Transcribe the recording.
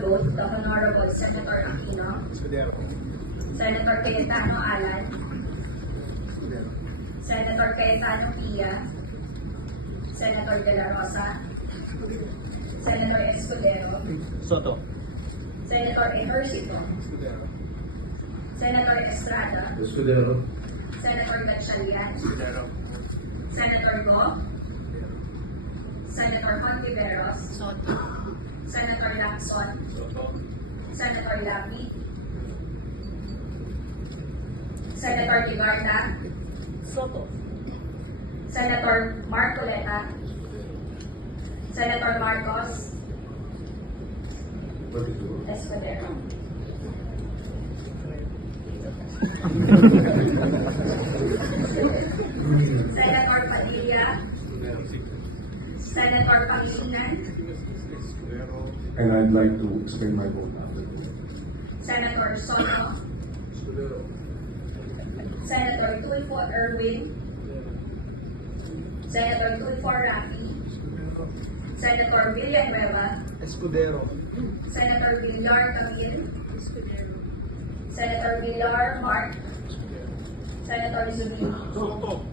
call vote, the Honorable Senator Aquino, Escudero. Senator Cayetano Alan, Escudero. Senator Cayetano Pia, Senator De La Rosa, Senator Escudero, Soto. Senator Ejercito, Escudero. Senator Estrada, Escudero. Senator Gatchalian, Escudero. Senator Go, Senator Contiveros, Senator Lacson, Soto. Senator Lapi, Senator Ligarda, Soto. Senator Marcoleta, Senator Marcos, 22. Escudero. Senator Padilla, Senator Pangilinan, Escudero. And I'd like to explain my vote after. Senator Soto, Escudero. Senator Tulfo Erwin, Senator Tulfo Rafi, Senator Villanueva, Escudero. Senator Villar Camille, Senator Villar Mark, Senator Zubin, Soto.